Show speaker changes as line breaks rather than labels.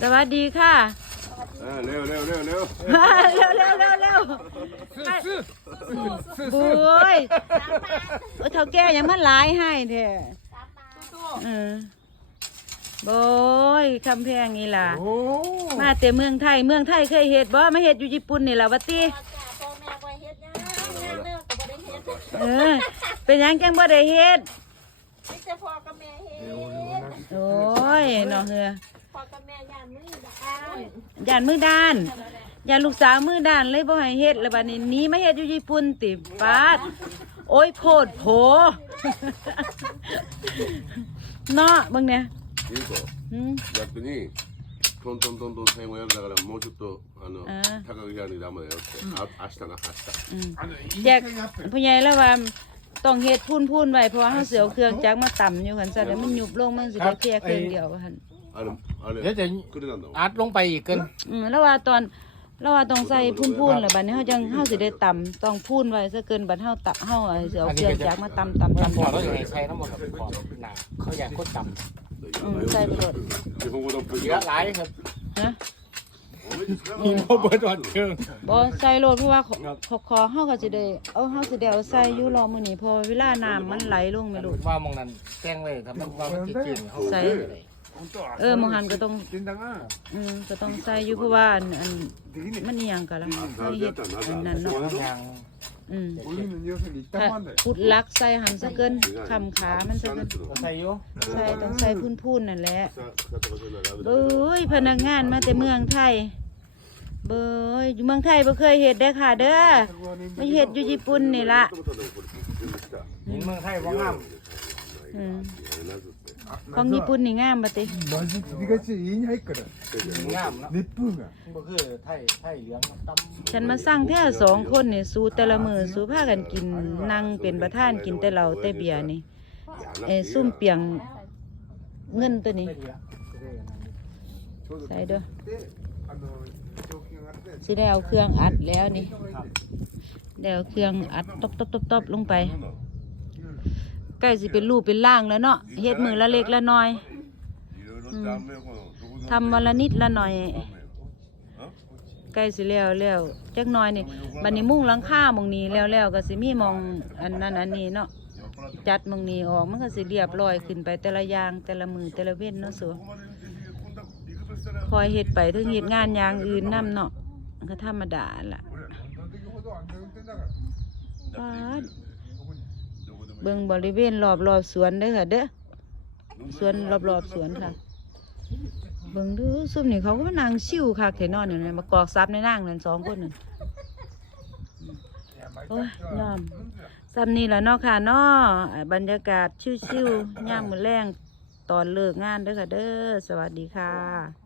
สวัสดีค่ะ
เออเร็วเร็วเร็วเร็ว
เร็วเร็วเร็วเร็วบุ้ยเออเท่าแก่ยังมันหลายให้แท้เออโบยคำแพงนี่ล่ะ
โอ้
มาแต่เมืองไทย เมืองไทยเคยเฮ็ดบ่มาเฮ็ดอยู่ญี่ปุ่นนี่ล่ะวัติ
พ่อแม่ไปเฮ็ดยังงานเลิกก็บ่ได้เฮ็ด
เออ เป็นหยังจังบ่ได้เฮ็ด
มีแต่พ่อกับแม่เฮ็ด
โอ้ยเนาะเฮือ
พ่อ กับแม่ย่านมือบ้าน
ย่านมือด้านย่านลูกสาวมือด้านเลยบ่ให้เฮ็ดแล้วบัดนี้หนี้มาเฮ็ดอยู่ญี่ปุ่นติปาด โอ้ยโพดโผ เนาะเบิ่งเนี่ย
いい子
หืม
逆にトントントントン最後やるだからもうちょっとあの
あー
高くやるにダメだよってあ明日な明日
อืม
あのいい
แจก
加減あったよ
ผู้ใหญ่แล้วว่าต้องเฮ็ดพูนๆไว้เพราะว่าเฮาสิเอาเครื่องจักรมาต่ำอยู่หั่นซะเดี๋ยวมันยุบลงมันสิได้แค่เครื่องเดียวว่าหั่น
あれあれ
เดี๋ยวจะ
くれなんだもん
อัดลงไปอีกเกิน
อืมแล้วว่าตอนแล้วว่าต้องใส่พูนๆแล้วบัดนี้เฮาจังเฮาสิได้ต่ำต้องพูนไว้ซะเกินบัดเฮาตักเฮาเอาสิเอาเครื่องจักรมาต่ำๆ
ตำ
ต่ำ
พอแล้วยังไงใช้น้ำมันกับพอหนาเขาอยากกดต่ำ
อืมใส่ไปโลด
日本語のプ
เยอะหลายครับ
ฮะ
มีโมเบิร์ตวันเครื่อง
บ่ใส่โลดเพราะว่าขอขอขอเฮาก็สิได้เอาเฮาสิได้เอาใส่อยู่รอมื้อนี้เพอเวลาน้ำมันไหลลงไม่รู้
ว่ามองนั้นแจ้งเลยครับมันว่ามันจริงๆเขา
ใส่
本当は
เออมองหันก็ต้องอืมก็ต้องใส่อยู่เพราะว่าอันอันมันเอียงกันละไม่เห็ดอันนั้นเนาะอืมพุดลักใส่หันสะเกินคำขามันซะเกิน
ใส่ย
ใส่ต้องใส่พุ่นพุ่นนั่นแหละเบ้ยพนักงานมาแต่เมืองไทยเบ้ยอยู่เมืองไทยบ่เคยเห็ดได้ค่ะ เด้อไม่เห็ดอยู่ญี่ปุ่นนี่ละ
เมืองไทยว่งาม
อืม ของญี่ปุ่นนี่งามป่ติ
맞 지? 네가 진짜 이냐 했거 든.
งามนะะ
니쁜 가.
บ่คือไทยไทยเหลืองะตำ
ฉันมาสร้างแท้สองคนนี่สู้แต่ละมือสู้พากันกินนั่งเป็นประธานกินแต่เหาแต่เบียร์นี่เอ้ยซุ่มเปียงเงินตัวนี้
ได้ด้
ใส่ด้
วย 그때 아, 너
สิได้เอาเครื่องอัดแล้วนี่เดี๋ยวเครื่องอัดตบๆๆลงไป ใกล้สิเป็นรูปเป็นล่างแล้วเนาะเฮ็ดมือละเล็กละน้อย ทำวันละนิดละหน่อย ใกล้สิแล้วแล้วจักหน่อยนี่บันนี้มุ่งหลังคามองนี้แล้วแล้วก็สิมีมองอันนั้นอันนี้เนาะจัดมองนี้ออกมันก็สิเรียบร้อยขึ้นไปแต่ละยางแต่ละมือแต่ละเว้นเนาะสัวคอยเห็ดไปถึงเห็ดงานอย่างอื่นนำเนาะก็ธรรมดาล่ะบ้า
น
เบิ่งบริเวณรอบรอบสวนเด้อค่ะ เด้อสวนรอบรอบสวนค่ะเบิ่งดูซุ่มนี่เขาก็มานางชิวค่ะเถนอนอยู่นี่มากอกซับในนั่งนั่นสองคนนึ่นโอ้ยยอมซับนี่แหละนาะค่ะนาะบรรยากาศชิวๆย่ามมือแรงตอนเลิกงานเด้อค่ะเด้อสวัสดีค่ะ